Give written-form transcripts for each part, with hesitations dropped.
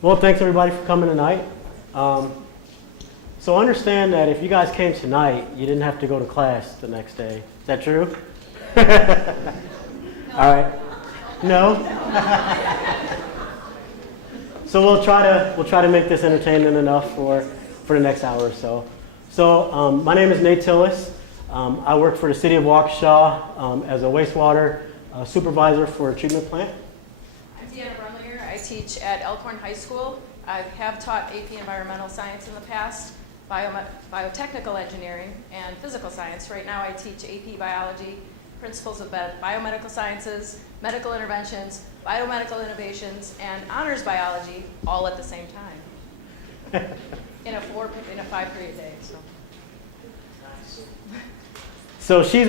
Well, thanks everybody for coming tonight. So understand that if you guys came tonight, you didn't have to go to class the next day. Is that true? All right. No? So we'll try to make this entertaining enough for the next hour or so. So my name is Nate Tillis. I work for the city of Waukesha as a wastewater supervisor for a treatment plant. I teach at Elkhorn High School. I have taught AP Environmental Science in the past, biotechnical engineering, and physical science. Right now I teach AP Biology, Principles of Biomedical Sciences, Medical Interventions, Biomedical Innovations, and Honors Biology, all at the same time, in a 5-period day. So she's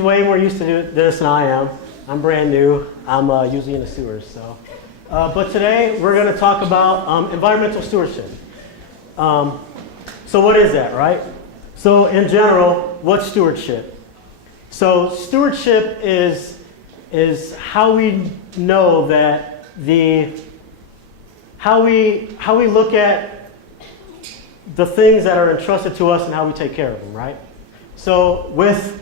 way more used to this than I am. I'm brand new. I'm usually in the sewers. So, but today we're going to talk about environmental stewardship. So what is that, right? So in general, what's stewardship? So stewardship is how we know that how we look at the things that are entrusted to us and how we take care of them, right? So with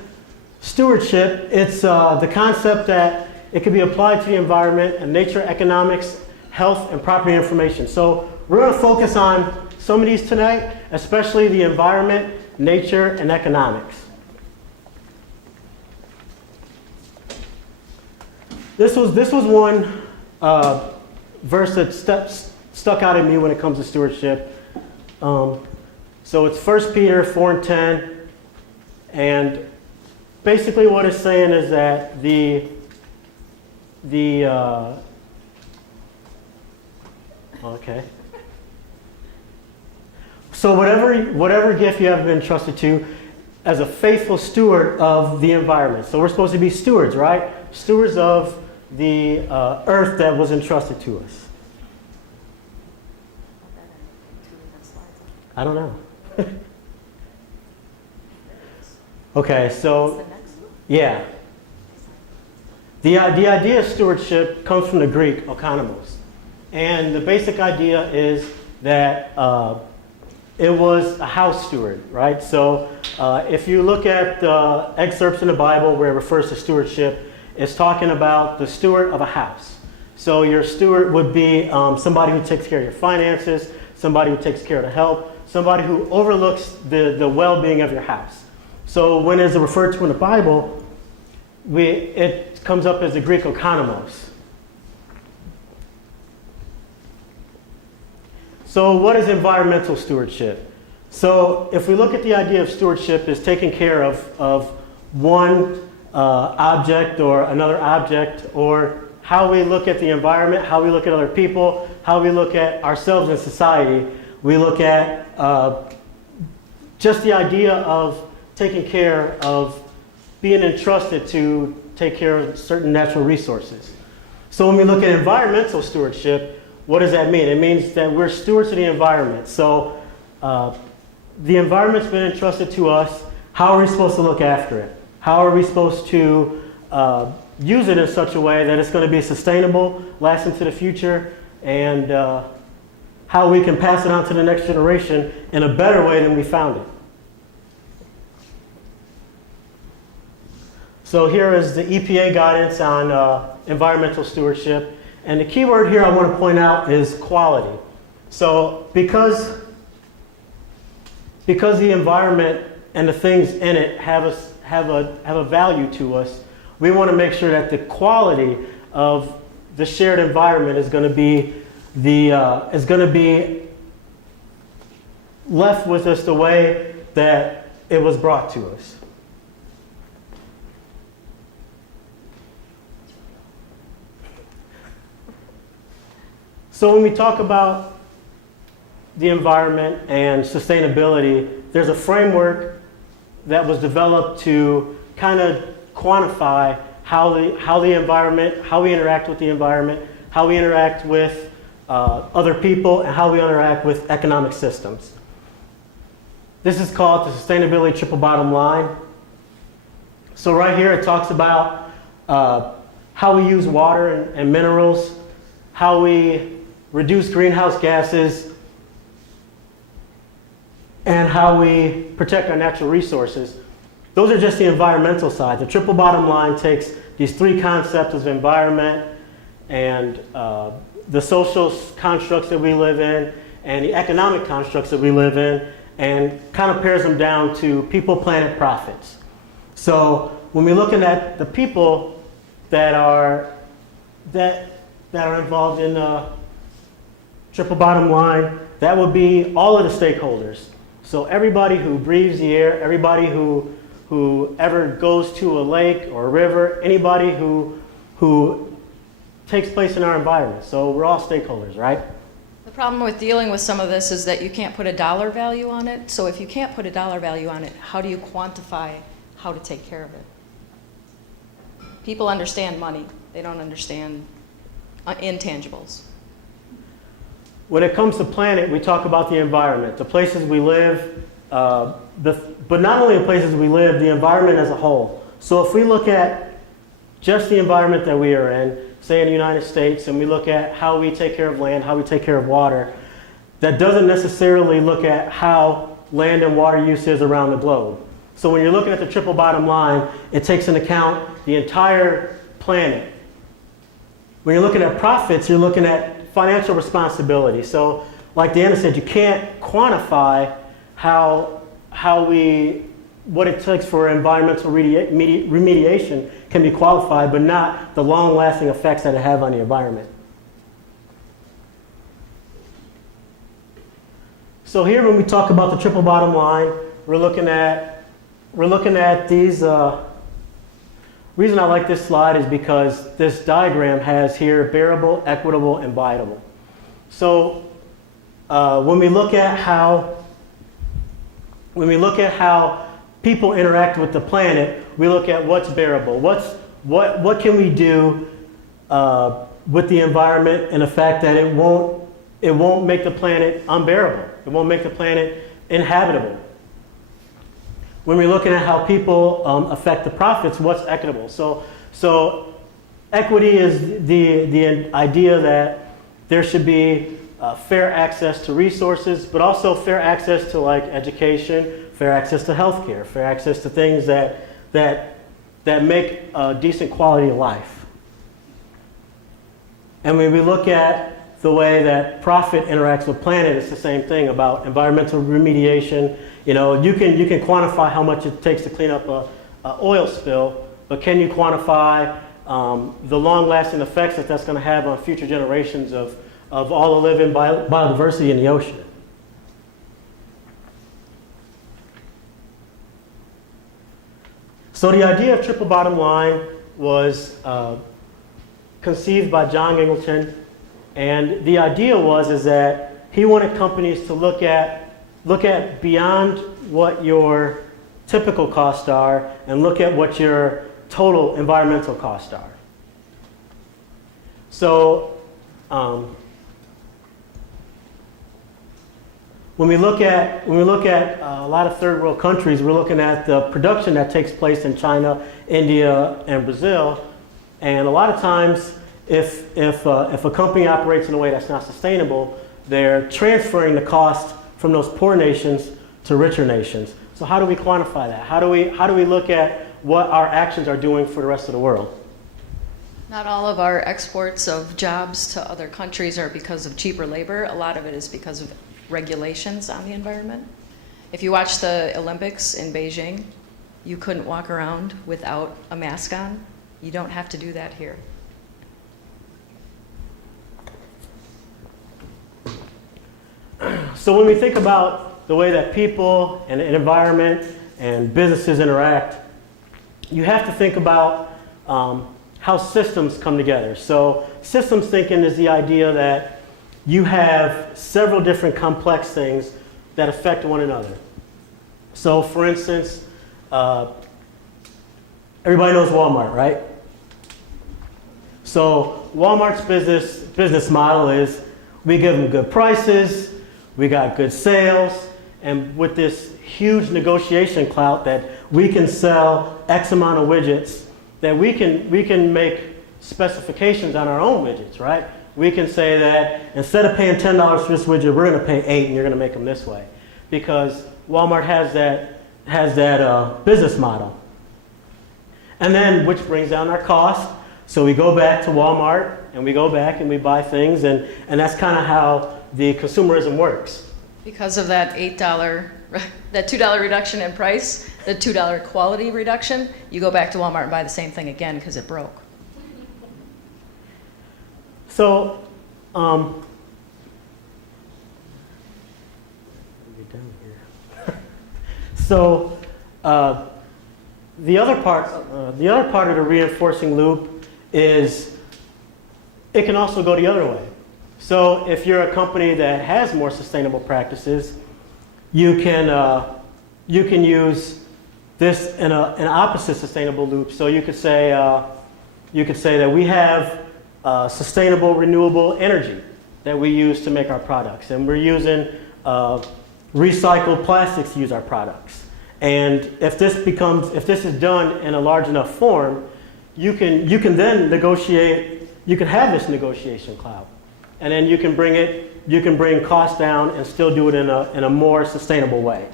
stewardship, it's the concept that it can be applied to the environment and nature, economics, health, and property information. So we're going to focus on some of these tonight, especially the environment, nature, and economics. This was one verse that stuck out at me when it comes to stewardship. So it's 1 Peter 4:10. And basically what it's saying is that okay. So whatever gift you have been entrusted to as a faithful steward of the environment. So we're supposed to be stewards, right? Stewards of the earth that was entrusted to us. I don't know. Okay, so yeah. The idea of stewardship comes from the Greek oikonomos. And the basic idea is that it was a house steward, right? So if you look at the excerpts in the Bible where it refers to stewardship, it's talking about the steward of a house. So your steward would be somebody who takes care of your finances, somebody who takes care of the health, somebody who overlooks the well-being of your house. So when it's referred to in the Bible, it comes up as the Greek oikonomos. So what is environmental stewardship? So if we look at the idea of stewardship as taking care of one object or another object, or how we look at the environment, how we look at other people, how we look at ourselves in society, we look at just the idea of taking care of being entrusted to take care of certain natural resources. So when we look at environmental stewardship, what does that mean? It means that we're stewards of the environment. So the environment's been entrusted to us. How are we supposed to look after it? How are we supposed to use it in such a way that it's going to be sustainable, last into the future, and how we can pass it on to the next generation in a better way than we found it. So here is the EPA guidance on environmental stewardship. And the key word here I want to point out is quality. So because the environment and the things in it have a value to us, we want to make sure that the quality of the shared environment is going to be left with us the way that it was brought to us. So when we talk about the environment and sustainability, there's a framework that was developed to kind of quantify how the environment, how we interact with the environment, how we interact with other people, and how we interact with economic systems. This is called the Sustainability Triple Bottom Line. So right here it talks about how we use water and minerals, how we reduce greenhouse gases, and how we protect our natural resources. Those are just the environmental side. The triple bottom line takes these three concepts of environment and the social constructs that we live in and the economic constructs that we live in and kind of pares them down to people, planet, profits. So when we're looking at the people that are involved in the triple bottom line, that would be all of the stakeholders. So everybody who breathes the air, everybody who ever goes to a lake or a river, anybody who takes place in our environment. So we're all stakeholders, right? The problem with dealing with some of this is that you can't put a dollar value on it. So if you can't put a dollar value on it, how do you quantify how to take care of it? People understand money. They don't understand intangibles. When it comes to planet, we talk about the environment, the places we live, but not only the places we live, the environment as a whole. So if we look at just the environment that we are in, say in the United States, and we look at how we take care of land, how we take care of water, that doesn't necessarily look at how land and water use is around the globe. So when you're looking at the triple bottom line, it takes into account the entire planet. When you're looking at profits, you're looking at financial responsibility. So like Deanna said, you can't quantify what it takes for environmental remediation can be qualified, but not the long-lasting effects that it have on the environment. So here when we talk about the triple bottom line, we're looking at these. Reason I like this slide is because this diagram has here bearable, equitable, and viable. So when we look at how people interact with the planet, we look at what's bearable. What can we do with the environment and the fact that it won't make the planet unbearable. It won't make the planet inhabitable. When we're looking at how people affect the profits, what's equitable? So equity is the idea that there should be fair access to resources, but also fair access to like education, fair access to healthcare, fair access to things that make a decent quality of life. And when we look at the way that profit interacts with planet, it's the same thing about environmental remediation. You know, you can quantify how much it takes to clean up a oil spill, but can you quantify the long-lasting effects that that's going to have on future generations of all the living biodiversity in the ocean? So the idea of triple bottom line was conceived by John Ingleton, and the idea is that he wanted companies to look at beyond what your typical costs are and look at what your total environmental costs are. So when we look at a lot of third world countries, we're looking at the production that takes place in China, India, and Brazil, and a lot of times if a company operates in a way that's not sustainable, they're transferring the cost from those poor nations to richer nations. So how do we quantify that? How do we look at what our actions are doing for the rest of the world? Not all of our exports of jobs to other countries are because of cheaper labor. A lot of it is because of regulations on the environment. If you watch the Olympics in Beijing, you couldn't walk around without a mask on. You don't have to do that here. So when we think about the way that people and the environment and businesses interact, you have to think about how systems come together. So systems thinking is the idea that you have several different complex things that affect one another. So for instance, everybody knows Walmart, right? So Walmart's business model is we give them good prices, we got good sales, and with this huge negotiation clout that we can sell X amount of widgets, that we can make specifications on our own widgets, right? we can say that instead of paying $10 for this widget, we're going to pay $8 and you're going to make them this way. Because Walmart has that business model. And then, which brings down our cost. So we go back to Walmart and we go back and we buy things, and that's kind of how the consumerism works. Because of that that $2 reduction in price, the $2 quality reduction, you go back to Walmart and buy the same thing again because it broke. So, so the other part of the reinforcing loop is it can also go the other way. So if you're a company that has more sustainable practices, you can use this in an opposite sustainable loop. So you could say that we have sustainable renewable energy that we use to make our products, and we're using recycled plastics to use our products. And if this is done in a large enough form, you can then negotiate. You can have this negotiation cloud, and then you can bring costs down and still do it in a more sustainable way.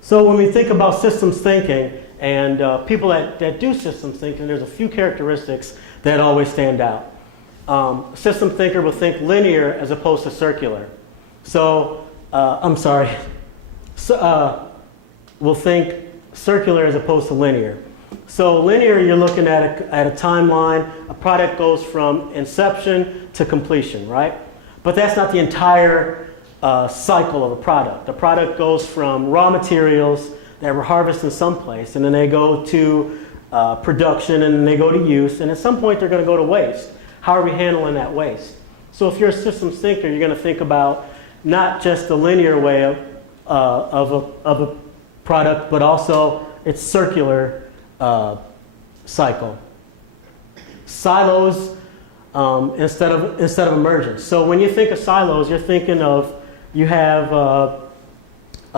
So when we think about systems thinking and people that do systems thinking, there's a few characteristics that always stand out. A system thinker will think linear as opposed to circular. So, we'll think circular as opposed to linear. So linear, you're looking at a timeline. A product goes from inception to completion, right? But that's not the entire cycle of a product. The product goes from raw materials that were harvested someplace, and then they go to production, and then they go to use, and at some point they're going to go to waste. How are we handling that waste? So if you're a systems thinker, you're going to think about not just the linear way of a product, but also its circular cycle. Silos instead of emergence. So when you think of silos, you're thinking of you have a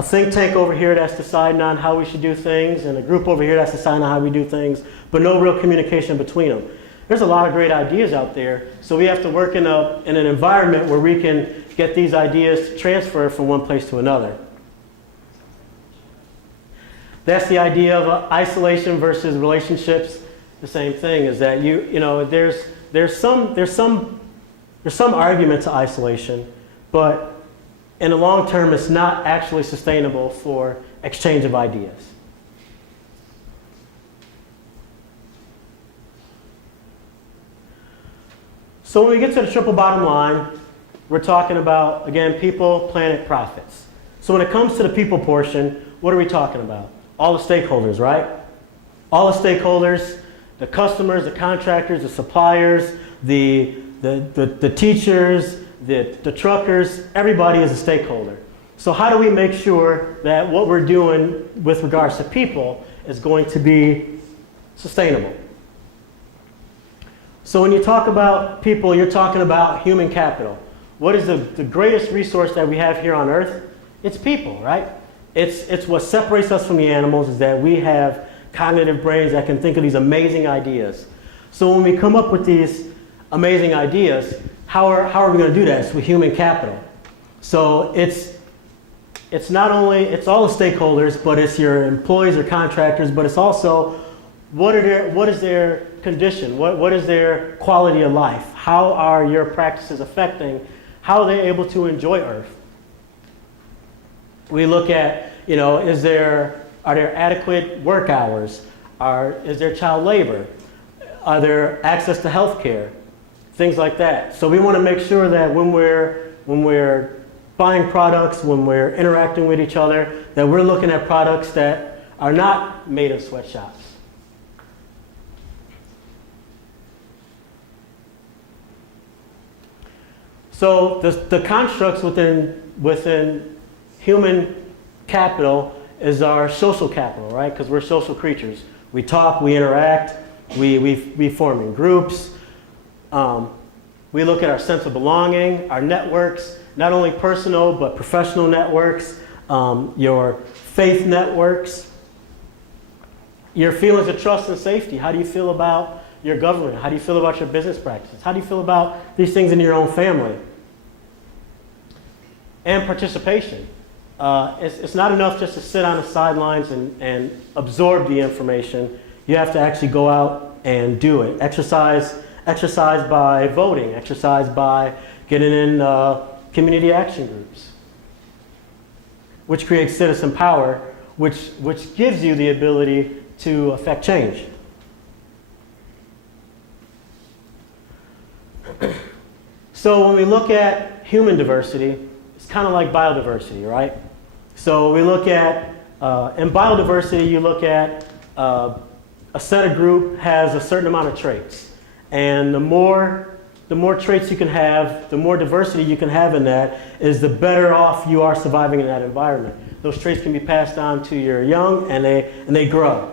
think tank over here that's deciding on how we should do things, and a group over here that's deciding on how we do things, but no real communication between them. There's a lot of great ideas out there, so we have to work in an environment where we can get these ideas to transfer from one place to another. That's the idea of isolation versus relationships. The same thing is that there's some argument to isolation, but in the long term, it's not actually sustainable for exchange of ideas. So when we get to the triple bottom line, we're talking about, again, people, planet, profits. So when it comes to the people portion, what are we talking about? All the stakeholders, right? All the stakeholders, the customers, the contractors, the suppliers, the teachers, the truckers, everybody is a stakeholder. So how do we make sure that what we're doing with regards to people is going to be sustainable? So when you talk about people, you're talking about human capital. What is the greatest resource that we have here on Earth? It's people, right? It's what separates us from the animals, is that we have cognitive brains that can think of these amazing ideas. So when we come up with these amazing ideas, how are we going to do that? It's with human capital. So it's not only, it's all the stakeholders, but it's your employees or contractors, but it's also what is their condition? What is their quality of life? How are your practices affecting? How are they able to enjoy Earth? We look at, are there adequate work hours? Is there child labor? Are there access to health care? Things like that. So we want to make sure that when we're buying products, when we're interacting with each other, that we're looking at products that are not made in sweatshops. So the constructs within human capital is our social capital, right? Because we're social creatures. We talk, we interact, we form in groups. We look at our sense of belonging, our networks, not only personal but professional networks, your faith networks, your feelings of trust and safety. How do you feel about your government? How do you feel about your business practices? How do you feel about these things in your own family? And participation. It's not enough just to sit on the sidelines and absorb the information. You have to actually go out and do it. Exercise by voting, exercise by getting in community action groups, which creates citizen power, which gives you the ability to affect change. So when we look at human diversity, it's kind of like biodiversity, right? So we look at, in biodiversity, you look at a set of group has a certain amount of traits. And the more traits you can have, the more diversity you can have in that, is the better off you are surviving in that environment. Those traits can be passed on to your young, and they grow.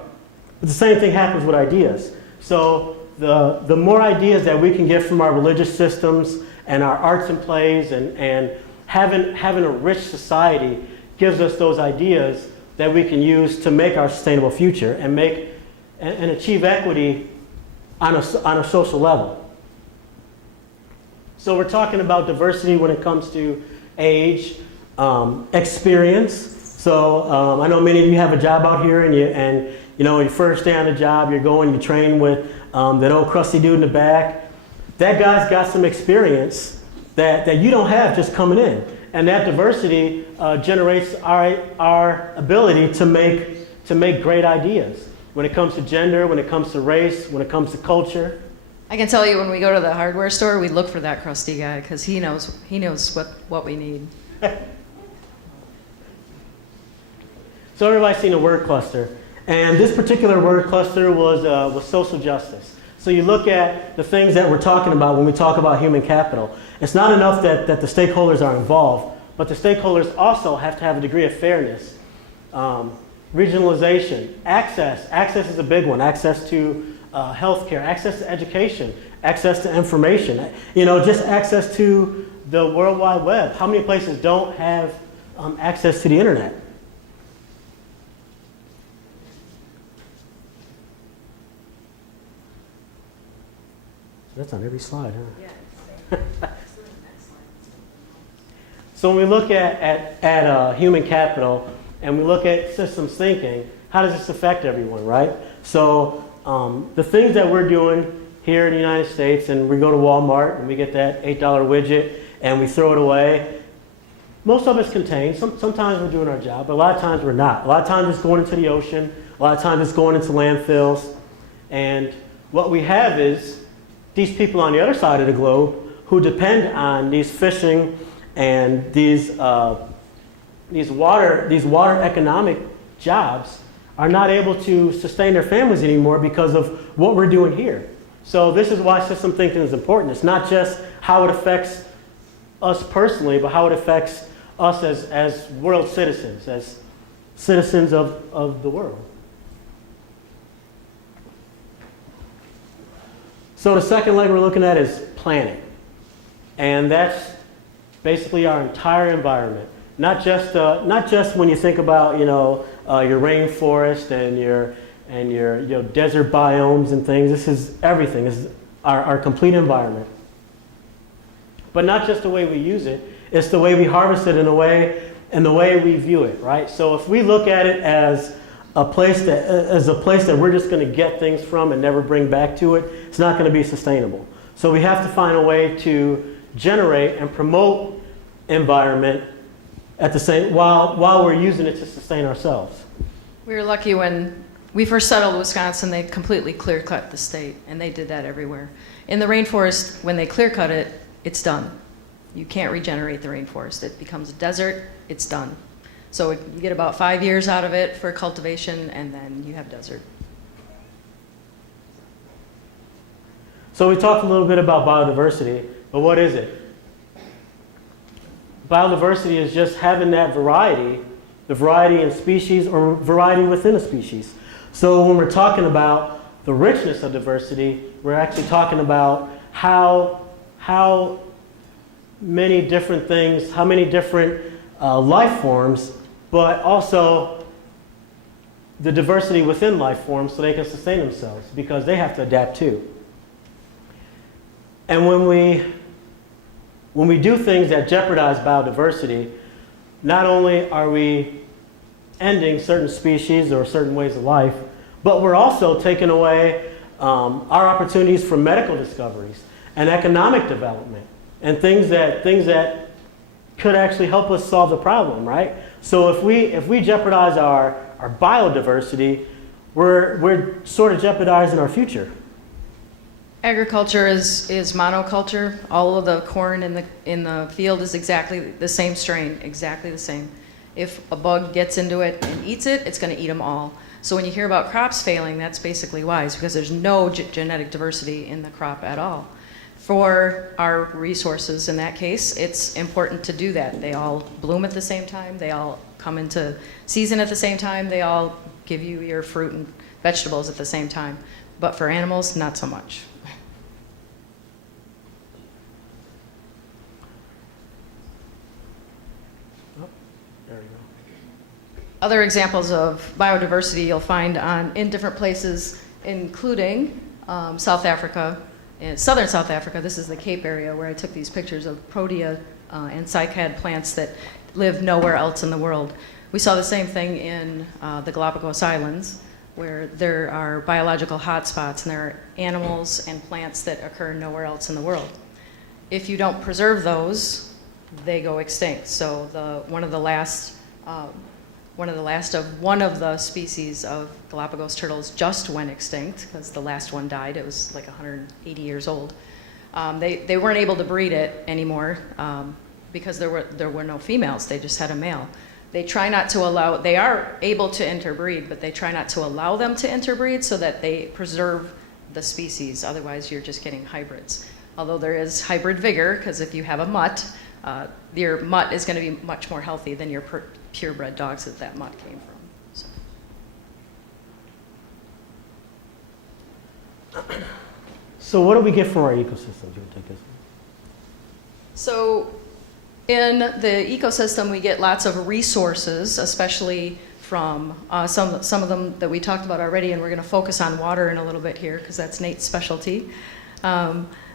But the same thing happens with ideas. So the more ideas that we can get from our religious systems and our arts and plays and having a rich society gives us those ideas that we can use to make our sustainable future and achieve equity on a social level. So we're talking about diversity when it comes to age, experience. So I know many of you have a job out here, and your first day on the job, you're going, you train with that old crusty dude in the back. That guy's got some experience that you don't have just coming in. And that diversity generates our ability to make great ideas when it comes to gender, when it comes to race, when it comes to culture. I can tell you when we go to the hardware store, we look for that crusty guy because he knows what we need. So everybody's seen a word cluster. And this particular word cluster was social justice. So you look at the things that we're talking about when we talk about human capital. It's not enough that the stakeholders are involved, but the stakeholders also have to have a degree of fairness. Regionalization, access. Access is a big one. Access to healthcare, access to education, access to information. Just access to the World Wide Web. How many places don't have access to the internet? That's on every slide, huh? Yeah. So when we look at human capital and we look at systems thinking, how does this affect everyone, right? So the things that we're doing here in the United States, and we go to Walmart and we get that $8 widget and we throw it away, most of it's contained. Sometimes we're doing our job, but a lot of times we're not. A lot of times it's going into the ocean. A lot of times it's going into landfills. And what we have is these people on the other side of the globe who depend on these fishing and these water economic jobs are not able to sustain their families anymore because of what we're doing here. So this is why system thinking is important. It's not just how it affects us personally, but how it affects us as world citizens, as citizens of the world. So the second leg we're looking at is planning. And that's basically our entire environment. Not just when you think about your rainforest and your desert biomes and things. This is everything. This is our complete environment. But not just the way we use it, it's the way we harvest it and the way we view it, right? So if we look at it as a place that we're just going to get things from and never bring back to it, it's not going to be sustainable. So we have to find a way to generate and promote environment at the same while we're using it to sustain ourselves. We were lucky when we first settled Wisconsin, they completely clear-cut the state, and they did that everywhere. In the rainforest, when they clear-cut it, it's done. You can't regenerate the rainforest. It becomes a desert, it's done. So you get about 5 years out of it for cultivation, and then you have desert. So we talked a little bit about biodiversity, but what is it? Biodiversity is just having that variety, the variety in species or variety within a species. So when we're talking about the richness of diversity, we're actually talking about how many different things, how many different life forms, but also the diversity within life forms so they can sustain themselves, because they have to adapt too. And when we do things that jeopardize biodiversity, not only are we ending certain species or certain ways of life, but we're also taking away our opportunities for medical discoveries and economic development and things that could actually help us solve the problem, right? So if we jeopardize our biodiversity, we're sort of jeopardizing our future. Agriculture is monoculture. All of the corn in the field is exactly the same strain, exactly the same. If a bug gets into it and eats it, it's going to eat them all. So when you hear about crops failing, that's basically why. It's because there's no genetic diversity in the crop at all. For our resources, in that case, it's important to do that. They all bloom at the same time. They all come into season at the same time. They all give you your fruit and vegetables at the same time. But for animals, not so much. There you go. Other examples of biodiversity you'll find in different places, including South Africa, in southern South Africa. This is the Cape area where I took these pictures of protea and cycad plants that live nowhere else in the world. We saw the same thing in the Galapagos Islands, where there are biological hotspots and there are animals and plants that occur nowhere else in the world. If you don't preserve those, they go extinct. So one of the last of one of the species of Galapagos turtles just went extinct because the last one died. It was like 180 years old. They weren't able to breed it anymore because there were no females. They just had a male. They try not to allow. They are able to interbreed, but they try not to allow them to interbreed so that they preserve the species. Otherwise, you're just getting hybrids. Although there is hybrid vigor, because if you have a mutt, your mutt is going to be much more healthy than your purebred dogs that mutt came from. So what do we get from our ecosystems? You want to take this one? So in the ecosystem, we get lots of resources, especially from some of them that we talked about already, and we're going to focus on water in a little bit here because that's Nate's specialty.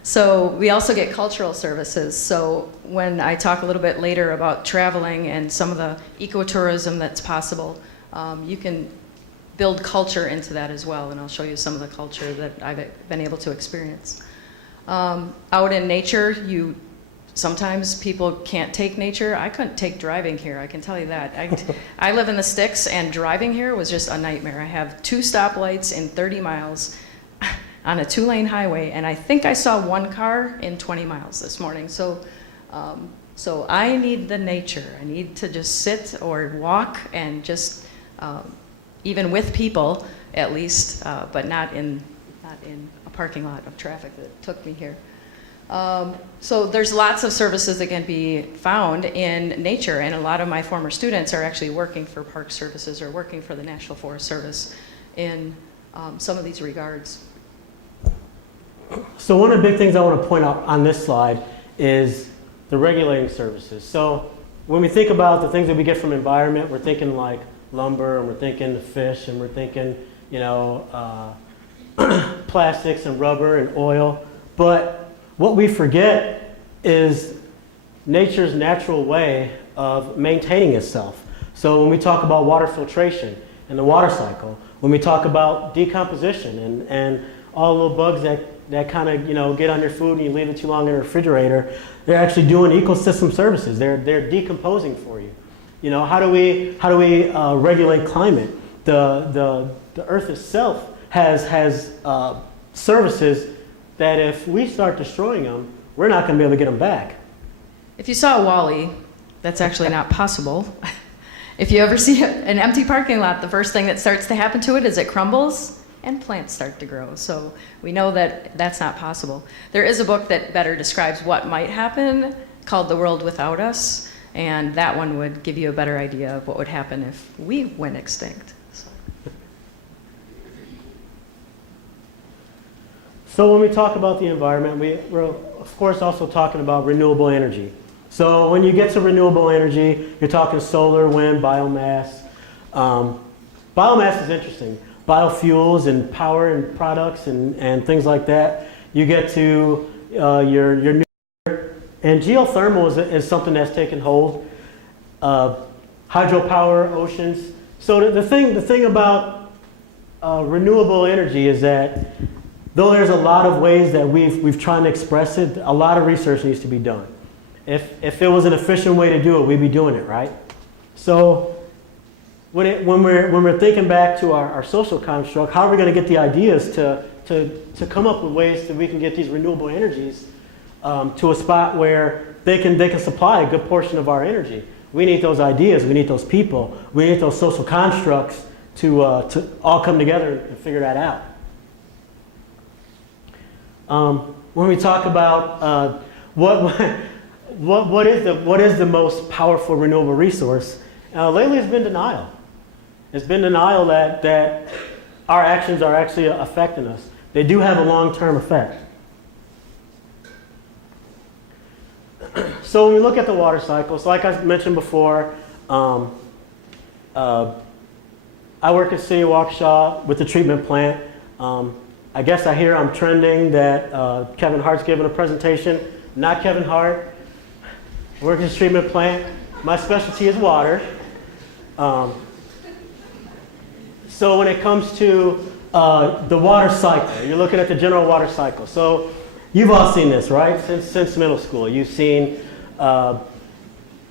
So we also get cultural services. So when I talk a little bit later about traveling and some of the ecotourism that's possible, you can build culture into that as well, and I'll show you some of the culture that I've been able to experience. Out in nature, sometimes people can't take nature. I couldn't take driving here, I can tell you that. I live in the sticks, and driving here was just a nightmare. I have 2 stoplights in 30 miles on a 2-lane highway, and I think I saw 1 car in 20 miles this morning. So I need the nature. I need to just sit or walk and just, even with people at least, but not in a parking lot of traffic that took me here. So there's lots of services that can be found in nature, and a lot of my former students are actually working for Park Services or working for the National Forest Service in some of these regards. So one of the big things I want to point out on this slide is the regulating services. So when we think about the things that we get from environment, we're thinking like lumber, and we're thinking the fish, and we're thinking, plastics and rubber and oil. But what we forget is nature's natural way of maintaining itself. So when we talk about water filtration and the water cycle, when we talk about decomposition and all the little bugs that kind of get on your food and you leave it too long in the refrigerator, they're actually doing ecosystem services. They're decomposing for you. How do we regulate climate? The Earth itself has services that if we start destroying them, we're not going to be able to get them back. If you saw a Wall-E, that's actually not possible. If you ever see an empty parking lot, the first thing that starts to happen to it is it crumbles and plants start to grow. So we know that that's not possible. There is a book that better describes what might happen called The World Without Us, and that one would give you a better idea of what would happen if we went extinct. So when we talk about the environment, we're of course also talking about renewable energy. So when you get to renewable energy, you're talking solar, wind, biomass. Biomass is interesting. Biofuels and power and products and things like that. You get to your nuclear, and geothermal is something that's taken hold. Hydropower, oceans. So the thing about renewable energy is that though there's a lot of ways that we've tried to express it, a lot of research needs to be done. If it was an efficient way to do it, we'd be doing it, right? So when we're thinking back to our social construct, how are we going to get the ideas to come up with ways that we can get these renewable energies to a spot where they can supply a good portion of our energy? We need those ideas. We need those people. We need those social constructs to all come together and figure that out. When we talk about what is the most powerful renewable resource, lately it's been denial. It's been denial that our actions are actually affecting us. They do have a long-term effect. So when we look at the water cycle, so like I mentioned before, I work at City of Waukesha with the treatment plant. I guess I hear I'm trending that Kevin Hart's giving a presentation. Not Kevin Hart. I work at the treatment plant. My specialty is water. So when it comes to the water cycle, you're looking at the general water cycle. So you've all seen this, right? Since middle school. You've seen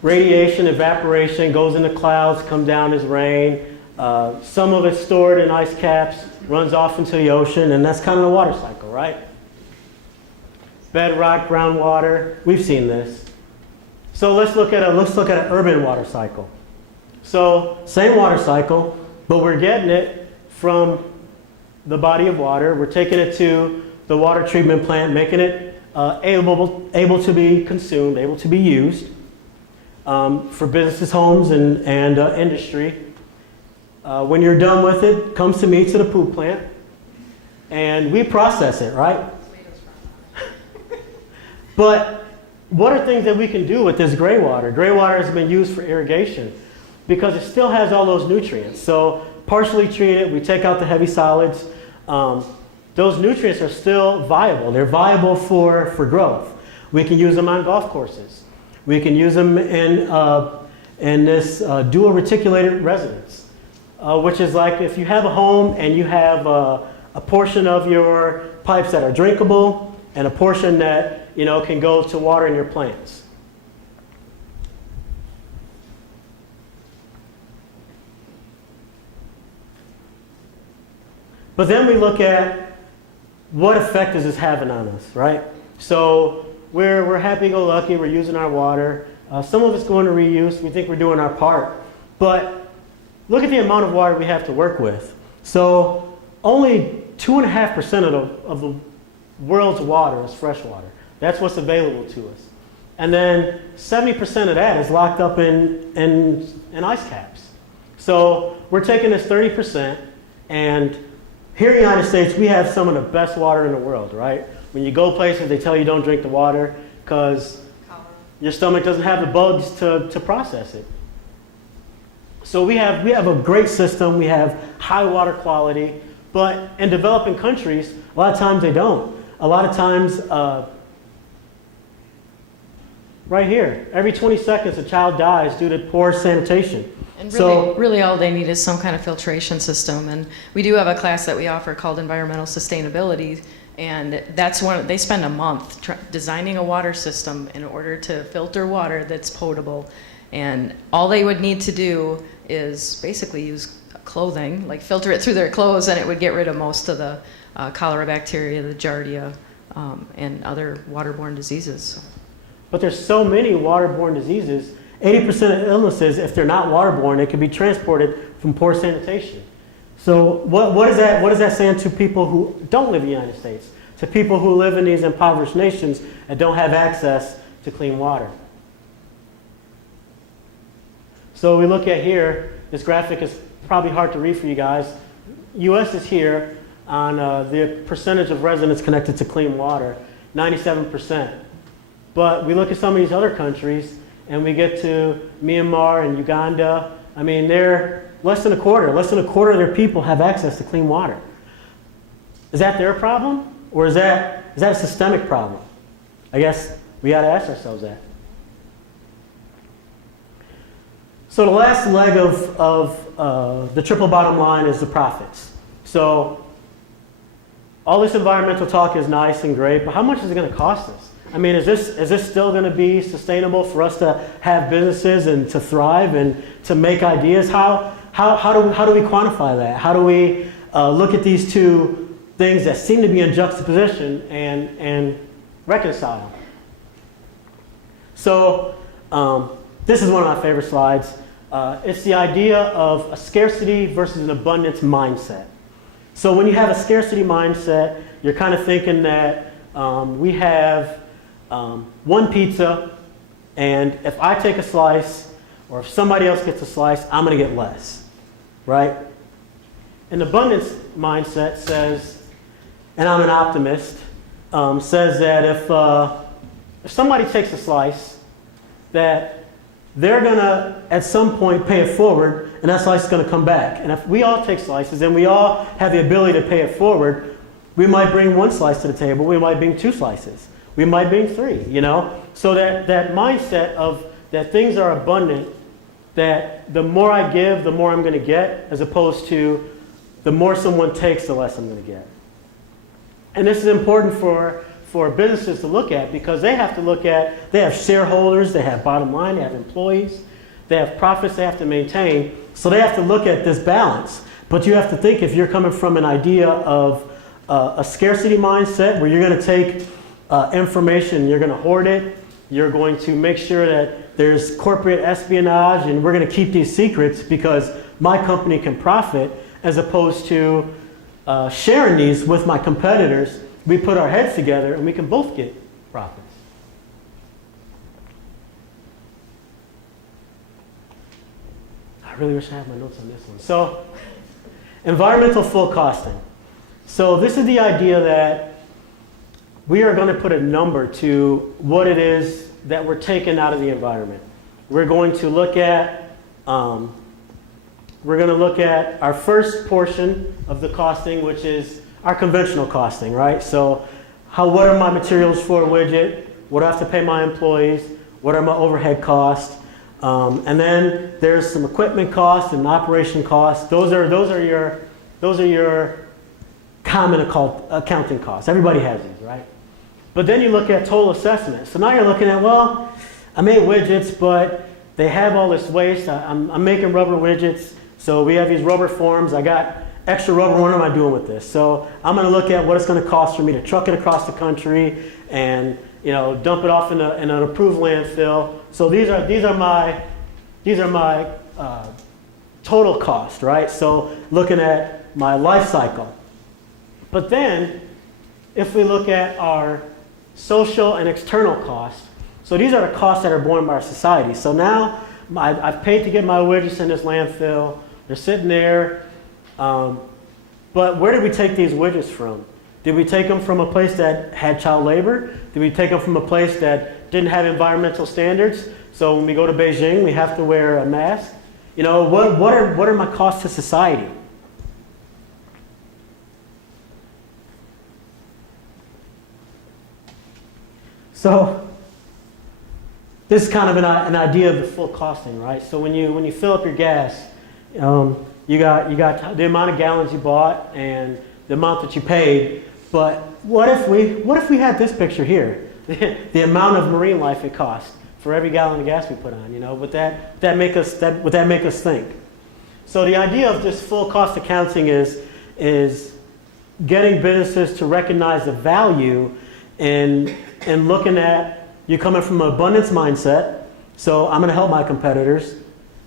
radiation, evaporation, goes into clouds, come down as rain. Some of it's stored in ice caps, runs off into the ocean, and that's kind of the water cycle, right? Bedrock, groundwater, we've seen this. So let's look at an urban water cycle. So same water cycle, but we're getting it from the body of water. We're taking it to the water treatment plant, making it able to be consumed, able to be used for businesses, homes, and industry. When you're done with it, it comes to me to the poop plant, and we process it, right? But what are things that we can do with this gray water? Gray water has been used for irrigation because it still has all those nutrients. So partially treated, we take out the heavy solids. Those nutrients are still viable. They're viable for growth. We can use them on golf courses. We can use them in this dual reticulated residence, which is like if you have a home and you have a portion of your pipes that are drinkable and a portion that can go to watering your plants. But then we look at what effect is this having on us, right? So we're happy-go-lucky, we're using our water. Some of it's going to reuse, we think we're doing our part. But look at the amount of water we have to work with. So only 2.5% of the world's water is fresh water. That's what's available to us. And then 70% of that is locked up in ice caps. So we're taking this 30%, and here in the United States, we have some of the best water in the world, right? When you go places, they tell you don't drink the water because your stomach doesn't have the bugs to process it. So we have a great system. We have high water quality. But in developing countries, a lot of times they don't. A lot of times, right here, every 20 seconds a child dies due to poor sanitation. And really all they need is some kind of filtration system. And we do have a class that we offer called Environmental Sustainability. And that's they spend a month designing a water system in order to filter water that's potable. And all they would need to do is basically use clothing, like filter it through their clothes, and it would get rid of most of the cholera bacteria, the giardia, and other waterborne diseases. But there's so many waterborne diseases. 80% of illnesses, if they're not waterborne, they can be transported from poor sanitation. So what is that saying to people who don't live in the United States, to people who live in these impoverished nations and don't have access to clean water? So we look at here, this graphic is probably hard to read for you guys. US is here on the percentage of residents connected to clean water, 97%. But we look at some of these other countries and we get to Myanmar and Uganda. I mean, they're less than a quarter of their people have access to clean water. Is that their problem? Or is that a systemic problem? I guess we got to ask ourselves that. So the last leg of the triple bottom line is the profits. So all this environmental talk is nice and great, but how much is it going to cost us? I mean, is this still going to be sustainable for us to have businesses and to thrive and to make ideas? How do we quantify that? How do we look at these two things that seem to be in juxtaposition and reconcile them? So this is one of my favorite slides. It's the idea of a scarcity versus an abundance mindset. So when you have a scarcity mindset, you're kind of thinking that we have one pizza, and if I take a slice, or if somebody else gets a slice, I'm going to get less, right? An abundance mindset says, and I'm an optimist, says that if somebody takes a slice, that they're going to, at some point, pay it forward, and that slice is going to come back. And if we all take slices, and we all have the ability to pay it forward, we might bring one slice to the table, we might bring two slices, we might bring three, you know? So that mindset of that things are abundant, that the more I give, the more I'm going to get, as opposed to the more someone takes, the less I'm going to get. And this is important for businesses to look at, because they have to look at, they have shareholders, they have bottom line, they have employees, they have profits they have to maintain. So they have to look at this balance. But you have to think, if you're coming from an idea of a scarcity mindset where you're going to take information, you're going to hoard it, you're going to make sure that there's corporate espionage and we're going to keep these secrets because my company can profit, as opposed to sharing these with my competitors. We put our heads together and we can both get profits. I really wish I had my notes on this one. So, environmental full costing. So this is the idea that we are going to put a number to what it is that we're taking out of the environment. We're going to look at our first portion of the costing, which is our conventional costing, right? So what are my materials for a widget? What do I have to pay my employees? What are my overhead costs? And then there's some equipment costs and operation costs. Those are your common accounting costs. Everybody has these, right? But then you look at total assessment. So now you're looking at, well, I made widgets, but they have all this waste. I'm making rubber widgets. So we have these rubber forms. I got extra rubber. What am I doing with this? So I'm going to look at what it's going to cost for me to truck it across the country and dump it off in an approved landfill. So these are my total cost, right? So looking at my life cycle. But then if we look at our social and external costs, so these are the costs that are borne by our society. So now I've paid to get my widgets in this landfill. They're sitting there. But where did we take these widgets from? Did we take them from a place that had child labor? Did we take them from a place that didn't have environmental standards? So when we go to Beijing, we have to wear a mask. What are my costs to society? So this is kind of an idea of the full costing, right? So when you fill up your gas, you got the amount of gallons you bought and the amount that you paid. But what if we had this picture here? The amount of marine life it costs for every gallon of gas we put on. Would that make us think? So the idea of this full cost accounting is getting businesses to recognize the value in looking at, you coming from an abundance mindset. So I'm going to help my competitors.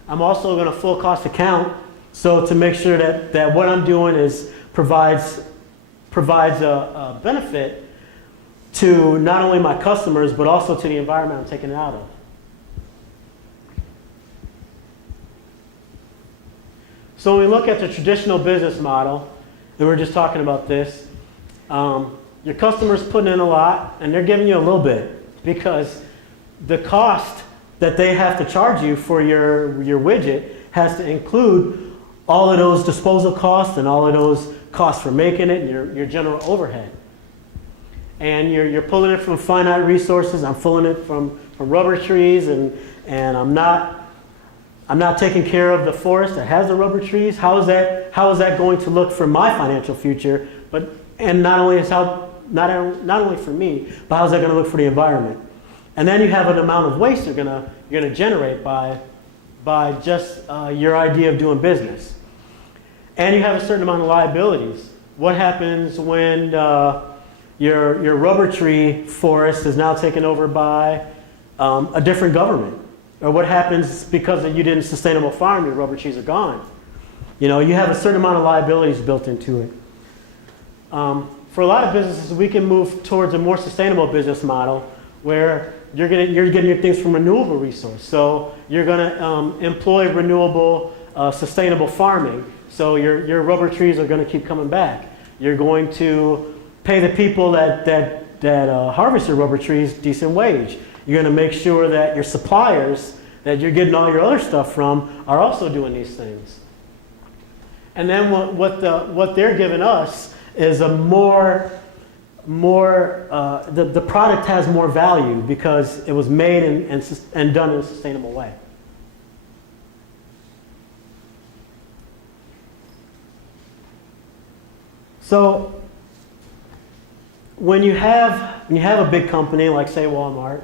I'm also going to full cost account. So to make sure that what I'm doing provides a benefit to not only my customers, but also to the environment I'm taking it out of. So when we look at the traditional business model, and we're just talking about this, your customer's putting in a lot, and they're giving you a little bit, because the cost that they have to charge you for your widget has to include all of those disposal costs and all of those costs for making it and your general overhead. And you're pulling it from finite resources. I'm pulling it from rubber trees, and I'm not taking care of the forest that has the rubber trees. How is that going to look for my financial future? And not only for me, but how is that going to look for the environment? And then you have an amount of waste you're gonna generate by just your idea of doing business. And you have a certain amount of liabilities. What happens when your rubber tree forest is now taken over by a different government? Or what happens because you didn't sustainable farm, your rubber trees are gone? You have a certain amount of liabilities built into it. For a lot of businesses, we can move towards a more sustainable business model where you're getting your things from renewable resource. So you're going to employ renewable, sustainable farming. So your rubber trees are going to keep coming back. You're going to pay the people that harvest your rubber trees decent wage. You're going to make sure that your suppliers that you're getting all your other stuff from are also doing these things. And then what they're giving us is a the product has more value because it was made and done in a sustainable way. So when you have a big company like, say, Walmart,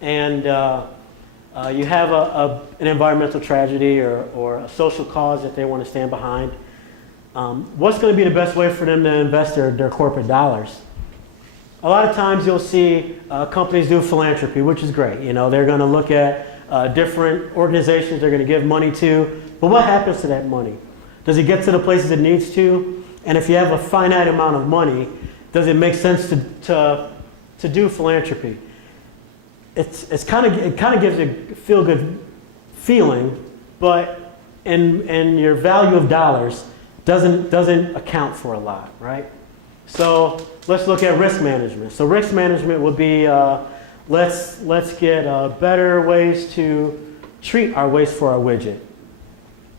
and you have an environmental tragedy or a social cause that they want to stand behind, what's going to be the best way for them to invest their corporate dollars? A lot of times you'll see companies do philanthropy, which is great. They're going to look at different organizations they're going to give money to, but what happens to that money? Does it get to the places it needs to? And if you have a finite amount of money, does it make sense to do philanthropy? It kind of gives you a feel-good feeling, but in your value of dollars doesn't account for a lot, right? So let's look at risk management. So risk management would be let's get better ways to treat our waste for our widget.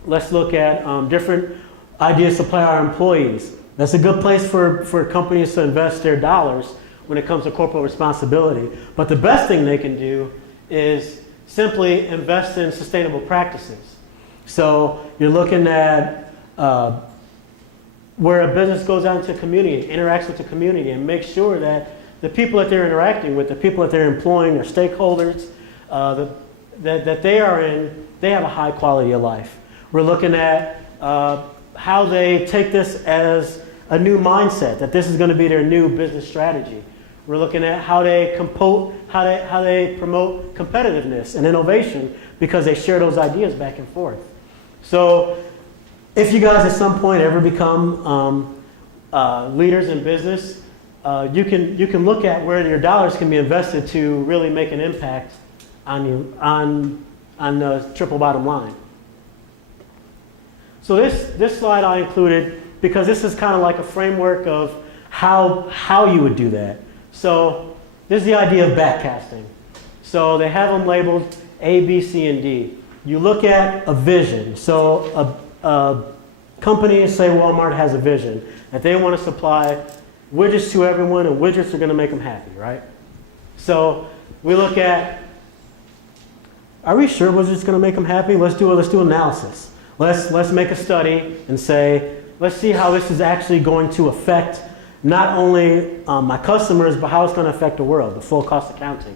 Let's look at different ideas to supply our employees. That's a good place for companies to invest their dollars when it comes to corporate responsibility. But the best thing they can do is simply invest in sustainable practices. So you're looking at where a business goes out into the community, interacts with the community, and makes sure that the people that they're interacting with, the people that they're employing, their stakeholders, that they have a high quality of life. We're looking at how they take this as a new mindset, that this is going to be their new business strategy. We're looking at how they promote competitiveness and innovation because they share those ideas back and forth. So if you guys at some point ever become leaders in business, you can look at where your dollars can be invested to really make an impact on the triple bottom line. So this slide I included because this is kind of like a framework of how you would do that. So this is the idea of backcasting. So they have them labeled A, B, C, and D. You look at a vision. So a company, say Walmart, has a vision that they want to supply widgets to everyone, and widgets are going to make them happy, right? So we look at, are we sure widgets going to make them happy? Let's do analysis. Let's make a study and say, let's see how this is actually going to affect not only my customers, but how it's going to affect the world, the full cost accounting.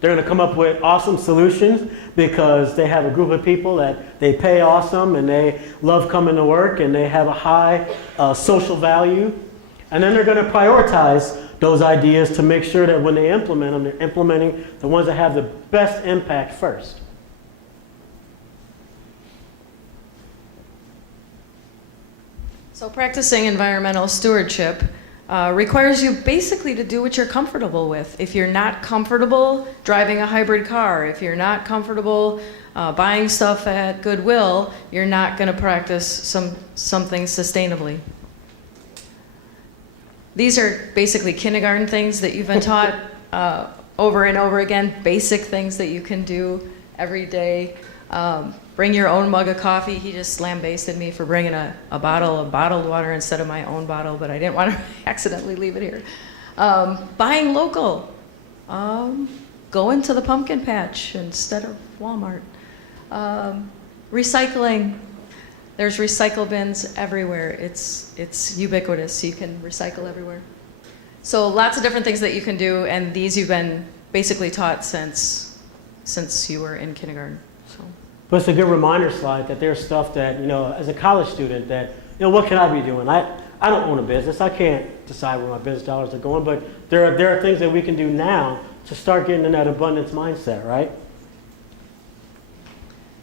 They're going to come up with awesome solutions because they have a group of people that they pay awesome and they love coming to work and they have a high social value. And then they're going to prioritize those ideas to make sure that when they implement them, they're implementing the ones that have the best impact first. So practicing environmental stewardship requires you basically to do what you're comfortable with. If you're not comfortable driving a hybrid car, if you're not comfortable buying stuff at Goodwill, you're not going to practice something sustainably. These are basically kindergarten things that you've been taught over and over again, basic things that you can do every day. bring your own mug of coffee. He just lambasted me for bringing a bottle of bottled water instead of my own bottle, but I didn't want to accidentally leave it here. Buying local. Going to the pumpkin patch instead of Walmart. Recycling. There's recycle bins everywhere. It's ubiquitous. You can recycle everywhere. So lots of different things that you can do, and these you've been basically taught since you were in kindergarten. So. But it's a good reminder slide that there's stuff that, as a college student that, what can I be doing? I don't own a business. I can't decide where my business dollars are going, but there are things that we can do now to start getting in that abundance mindset, right?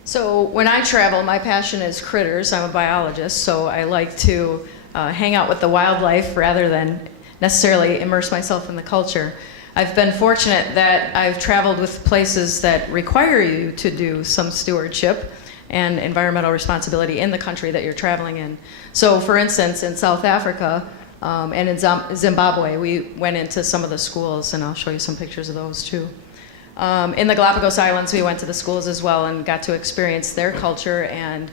So when I travel, my passion is critters. I'm a biologist, so I like to hang out with the wildlife rather than necessarily immerse myself in the culture. I've been fortunate that I've traveled with places that require you to do some stewardship and environmental responsibility in the country that you're traveling in. So for instance, in South Africa and in Zimbabwe, we went into some of the schools, and I'll show you some pictures of those too. In the Galapagos Islands, we went to the schools as well and got to experience their culture and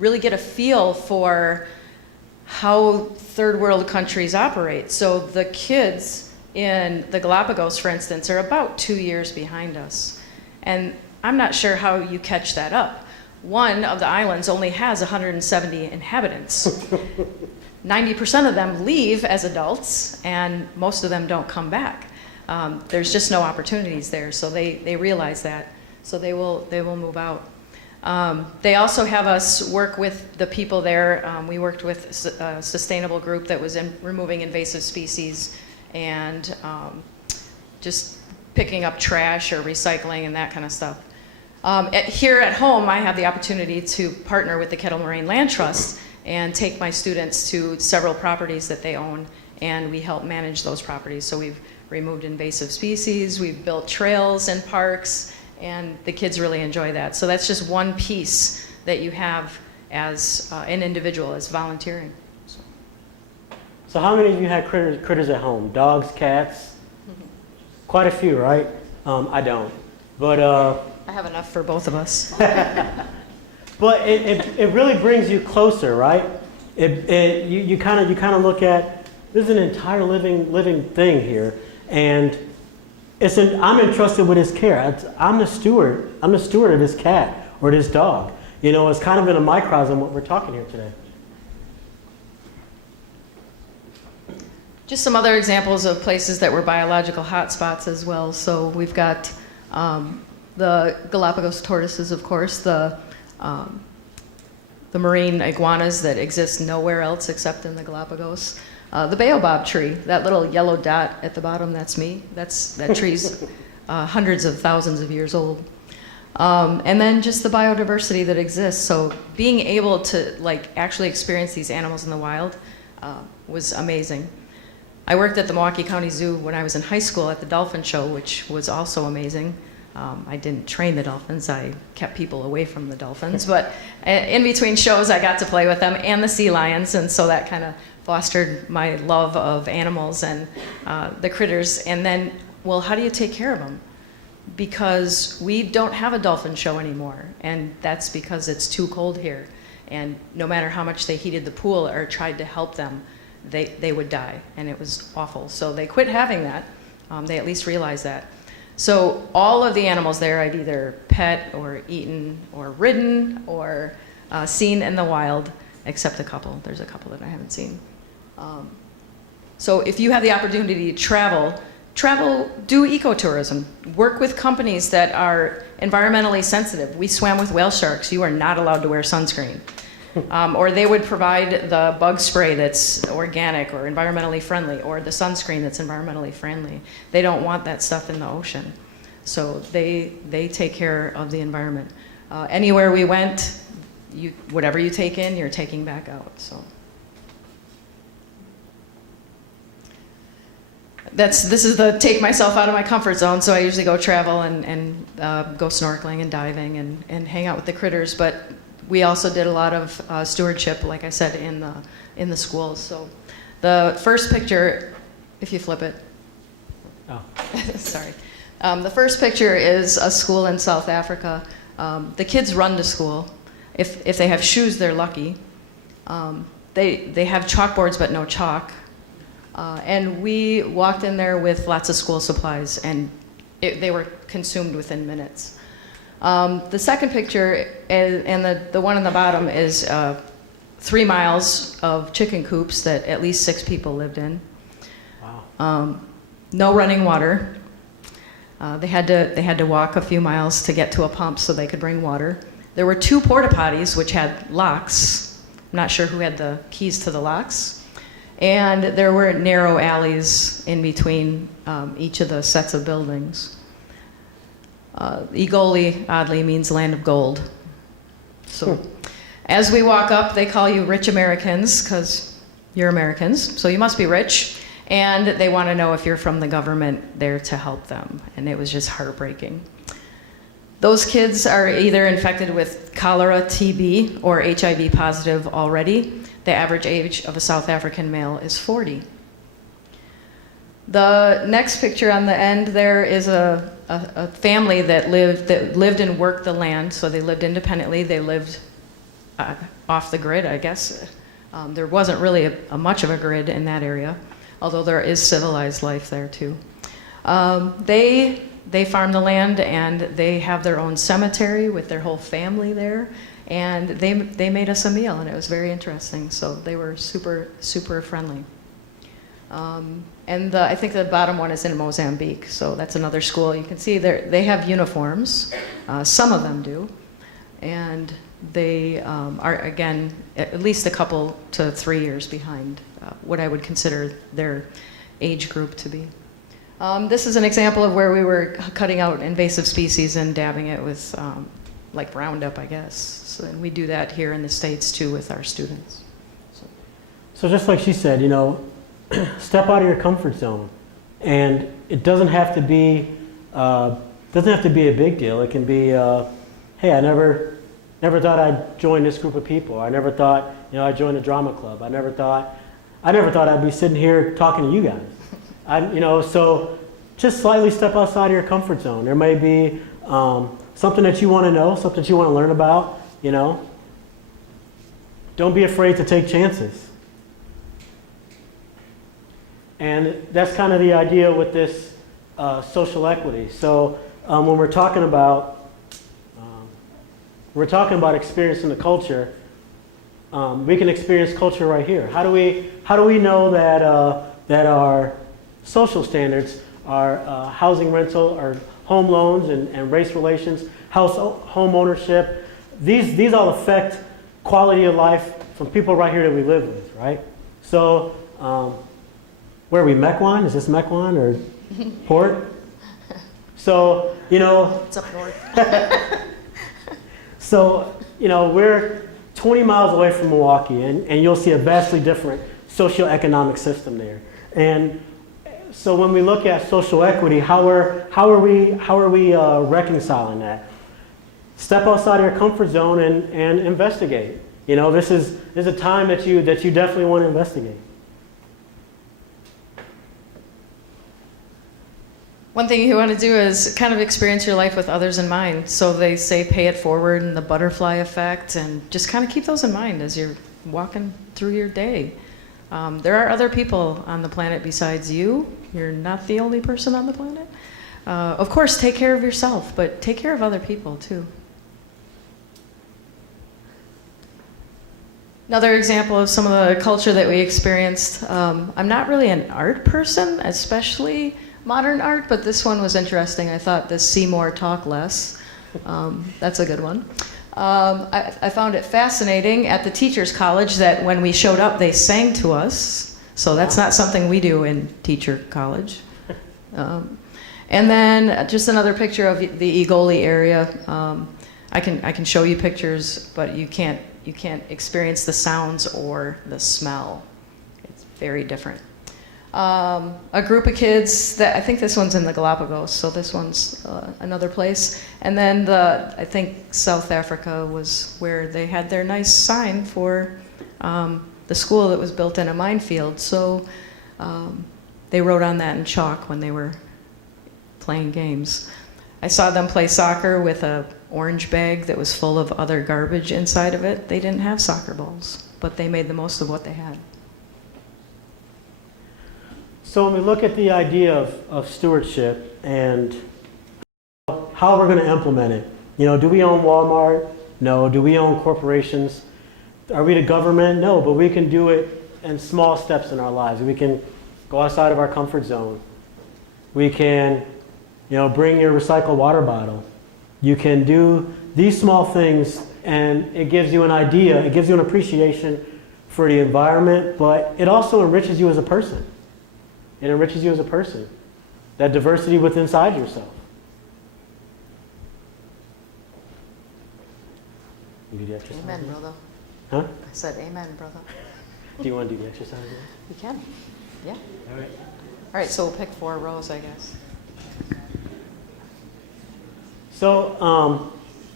really get a feel for how third world countries operate. So the kids in the Galapagos, for instance, are about 2 years behind us. And I'm not sure how you catch that up. One of the islands only has 170 inhabitants. 90% of them leave as adults, and most of them don't come back. There's just no opportunities there, so they realize that. So they will move out. They also have us work with the people there. We worked with a sustainable group that was removing invasive species and just picking up trash or recycling and that kind of stuff. Here at home, I have the opportunity to partner with the Kettle Moraine Land Trust and take my students to several properties that they own, and we help manage those properties. So we've removed invasive species, we've built trails and parks, and the kids really enjoy that. So that's just one piece that you have as an individual, as volunteering. So how many of you had critters at home? Dogs, cats? Quite a few, right? I don't. But I have enough for both of us. But it really brings you closer, right? You kind of look at, this is an entire living thing here, and I'm entrusted with his care. I'm the steward of this cat or this dog. It's kind of in a microcosm what we're talking here today. Just some other examples of places that were biological hotspots as well. So we've got the Galapagos tortoises, of course, the marine iguanas that exist nowhere else except in the Galapagos. The baobab tree, that little yellow dot at the bottom, that's me. That tree's hundreds of thousands of years old. And then just the biodiversity that exists. So being able to actually experience these animals in the wild was amazing. I worked at the Milwaukee County Zoo when I was in high school at the dolphin show, which was also amazing. I didn't train the dolphins, I kept people away from the dolphins, but in between shows I got to play with them and the sea lions, and so that kind of fostered my love of animals and the critters. And then, well, how do you take care of them? Because we don't have a dolphin show anymore, and that's because it's too cold here. And no matter how much they heated the pool or tried to help them, they would die, and it was awful. So they quit having that. They at least realized that. So all of the animals there I've either pet or eaten or ridden or seen in the wild, except a couple. There's a couple that I haven't seen. So if you have the opportunity to travel, do ecotourism. Work with companies that are environmentally sensitive. We swam with whale sharks. You are not allowed to wear sunscreen. Or they would provide the bug spray that's organic or environmentally friendly, or the sunscreen that's environmentally friendly. They don't want that stuff in the ocean. So they take care of the environment. Anywhere we went, whatever you take in, you're taking back out. So this is the take myself out of my comfort zone. So I usually go travel and go snorkeling and diving and hang out with the critters. But we also did a lot of stewardship, like I said, in the schools. So the first picture, if you flip it. Oh. Sorry. The first picture is a school in South Africa. The kids run to school. If they have shoes, they're lucky. They have chalkboards but no chalk. And we walked in there with lots of school supplies, and they were consumed within minutes. The second picture, and the one on the bottom, is 3 miles of chicken coops that at least 6 people lived in. Wow. No running water. They had to walk a few miles to get to a pump so they could bring water. There were 2 porta potties which had locks. I'm not sure who had the keys to the locks. And there were narrow alleys in between each of the sets of buildings. Igoli, oddly, means land of gold. So as we walk up, they call you rich Americans because you're Americans, so you must be rich. And they want to know if you're from the government there to help them. And it was just heartbreaking. Those kids are either infected with cholera, TB, or HIV positive already. The average age of a South African male is 40. The next picture on the end there is a family that lived and worked the land, so they lived independently. They lived off the grid, I guess. There wasn't really much of a grid in that area, although there is civilized life there too. They farm the land, and they have their own cemetery with their whole family there. And they made us a meal, and it was very interesting. So they were super, super friendly. And I think the bottom one is in Mozambique. So that's another school. You can see they have uniforms. Some of them do. And they are, again, at least a couple to 3 years behind what I would consider their age group to be. This is an example of where we were cutting out invasive species and dabbing it with like Roundup, I guess. So, and we do that here in the States too with our students. So just like she said, step out of your comfort zone, and it doesn't have to be a big deal. It can be, hey, I never thought I'd join this group of people. I never thought, I'd join a drama club. I never thought I'd be sitting here talking to you guys. So just slightly step outside of your comfort zone. There may be something that you want to know, something that you want to learn about. Don't be afraid to take chances. And that's kind of the idea with this social equity. So when we're talking about experiencing the culture, we can experience culture right here. How do we know that our social standards, our housing rental, our home loans and race relations, home ownership, these all affect quality of life from people right here that we live with, right? So, where are we, Mequon? Is this Mequon or Port? So, It's up north. So, we're 20 miles away from Milwaukee, and you'll see a vastly different socioeconomic system there. And so when we look at social equity, how are we reconciling that? Step outside of your comfort zone and investigate. This is a time that you definitely want to investigate. One thing you want to do is kind of experience your life with others in mind. So they say pay it forward and the butterfly effect, and just kind of keep those in mind as you're walking through your day. There are other people on the planet besides you. You're not the only person on the planet. Of course, take care of yourself, but take care of other people too. Another example of some of the culture that we experienced. I'm not really an art person, especially modern art, but this one was interesting. I thought the See More, Talk Less. That's a good one. I found it fascinating at the Teachers College that when we showed up, they sang to us. So that's not something we do in Teacher College. And then just another picture of the Igoli area. I can show you pictures, but you can't experience the sounds or the smell. It's very different. A group of kids that I think this one's in the Galapagos, so this one's another place. And then I think South Africa was where they had their nice sign for the school that was built in a minefield. So they wrote on that in chalk when they were playing games. I saw them play soccer with a orange bag that was full of other garbage inside of it. They didn't have soccer balls, but they made the most of what they had. So when we look at the idea of stewardship and how we're going to implement it, you know, do we own Walmart? No. Do we own corporations? Are we the government? No, but we can do it in small steps in our lives. We can go outside of our comfort zone. We can, you know, bring your recycled water bottle. You can do these small things, and it gives you an idea, it gives you an appreciation for the environment, but it also enriches you as a person. It enriches you as a person. That diversity within inside yourself. You do the exercise? Amen, brother. Huh? I said amen, brother. Do you want to do the exercise? You can. Yeah. All right. All right, so we'll pick 4 rows, I guess. So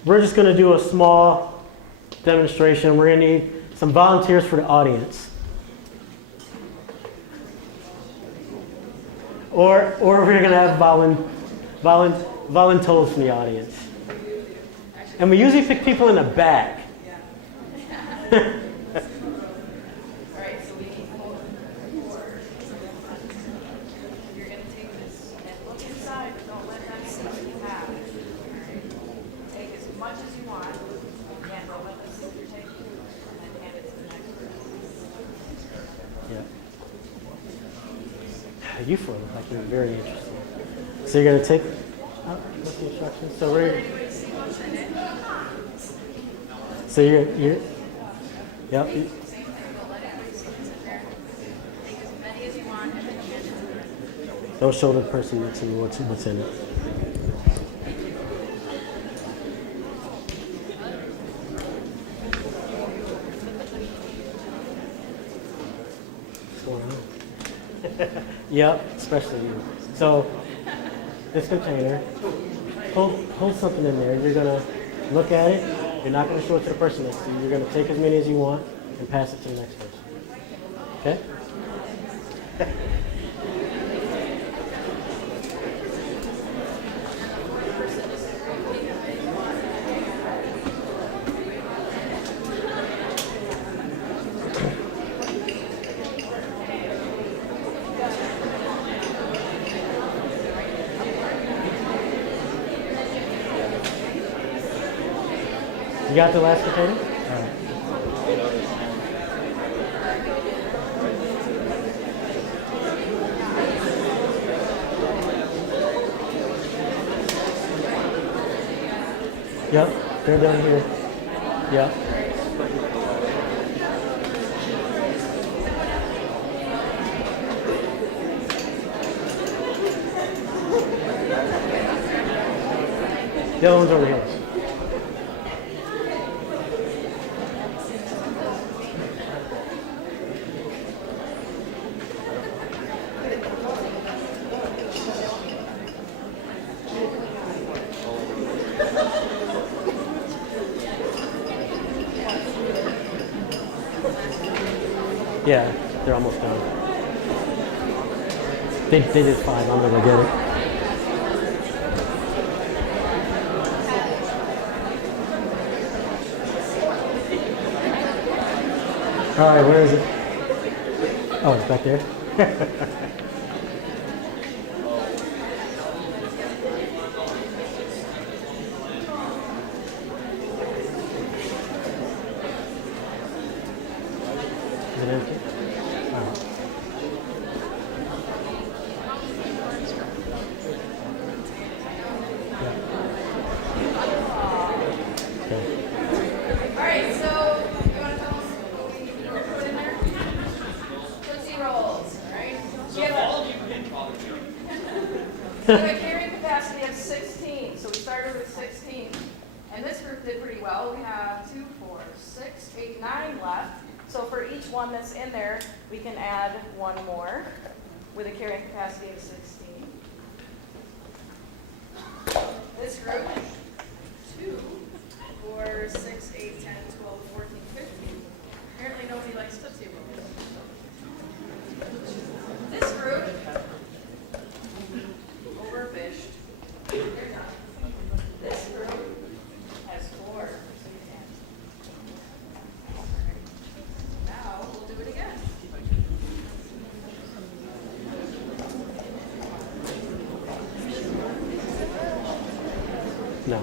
we're just going to do a small demonstration. We're going to need some volunteers for the audience. Or we're going to have volunteers from the audience. And we usually pick people in the back. All right, so we need 4. You're going to take this and look inside, but don't let them see what you have. All right? Take as much as you want. Again, don't let them see what you're taking. And then hand it to the next person. Yeah. You four look like you're very interested. So you're going to take, what's the instructions? So we're, so you're yep. Same thing, don't let anybody see what's in there. Take as many as you want and then hand it to the next person. Don't show the person next to you what's in it. What's going on? Yep, especially you. So this container, hold something in there. You're gonna look at it. You're not gonna show it to the person next to you. You're gonna take as many as you want and pass it to the next person. Okay? You got the last container? All right. Yep, they're down here. Yep. The other one's over here. Yeah, they're almost done. They did 5. I'm gonna go get it. All right, where is it? Oh, it's back there. Is it empty? All right. Yeah. Okay. All right, so you want to tell us what we put in there? Tootsie Rolls, all right? We have a carrying capacity of 16, so we started with 16. And this group did pretty well. We have 2, 4, 6, 8, 9 left. So for each one that's in there, we can add 1 more with a carrying capacity of 16. This group, 2, 4, 6, 8, 10, 12, 14, 15. Apparently nobody likes Tootsie Rolls. This group, overfished. They're done. This group, No.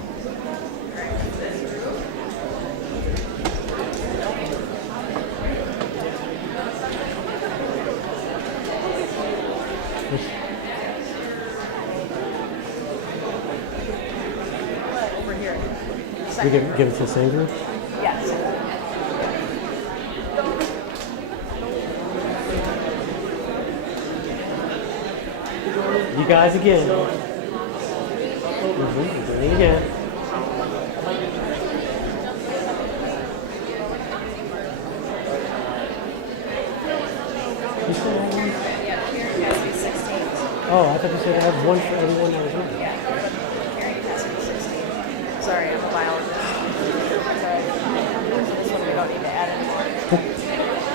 Over here. We give it to the same group? Yes. You guys again. Doing it again. You said I had one? Yeah, here has to be 16. Oh, I thought you said I had one for everyone that was on. Yeah, here has to be 16. Sorry, I'm a biologist. Sorry. So this one we don't need to add anymore.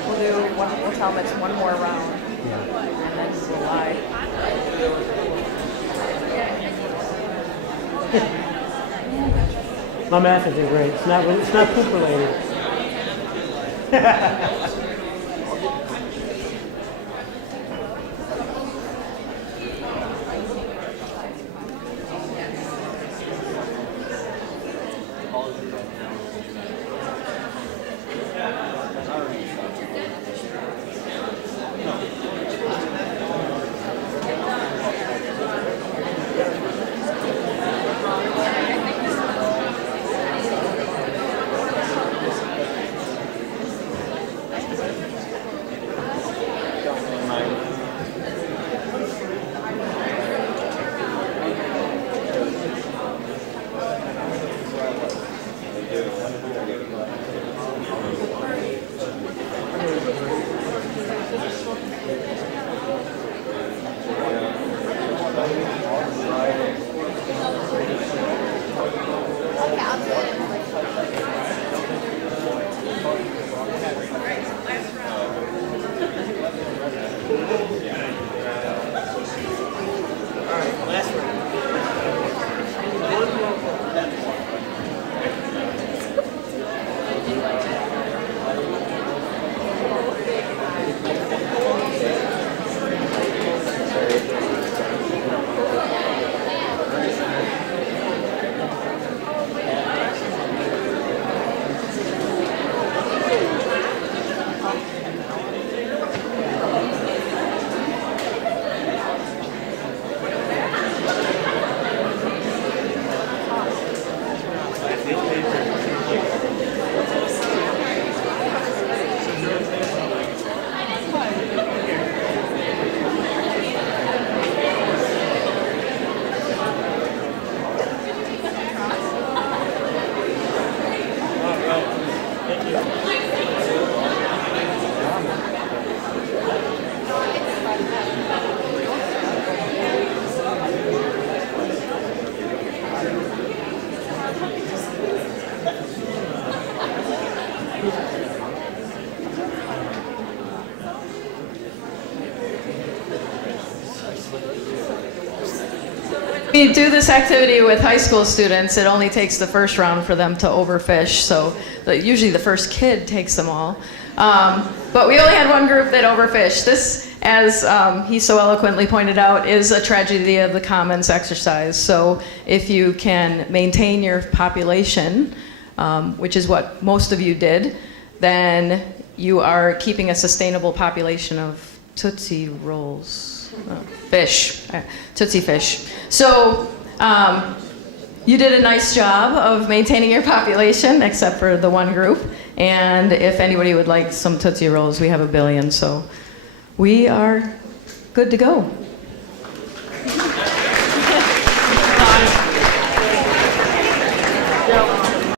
We'll do one. We'll tell them it's one more round, and then we'll lie. My math isn't great. It's not poop related. We do this activity with high school students. It only takes the first round for them to overfish, so usually the first kid takes them all. But we only had one group that overfished. This, as he so eloquently pointed out, is a tragedy of the commons exercise. So if you can maintain your population, which is what most of you did, then you are keeping a sustainable population of Tootsie Rolls. Fish, Tootsie fish. So you did a nice job of maintaining your population, except for the one group. And if anybody would like some Tootsie Rolls, we have 1 billion, so we are good to go. Yeah.